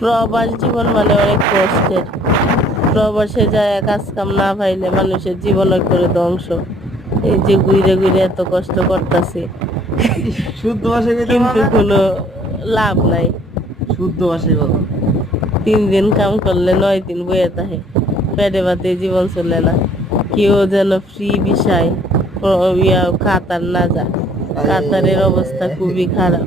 প্রবাস জীবন মানে অনেক কষ্টের। প্রবাসে যায় কাজ কাম না পাইলে মানুষের জীবন করে ধ্বংস। এই যে ঘুরে ঘুরে এত কষ্ট করতেছি, শুদ্ধ ভাষায় কইতে কিন্তু পারো না? কোনো লাভ নাই। শুদ্ধ ভাষায় বলো। 3 দিন কাম করলে 9 দিন বয়ে থাকে, পেটে ভাতে জীবন চলে না। কেউ যেন ফ্রি ভিসায় কাতার না যা, আরে কাতারের অবস্থা খুবই খারাপ।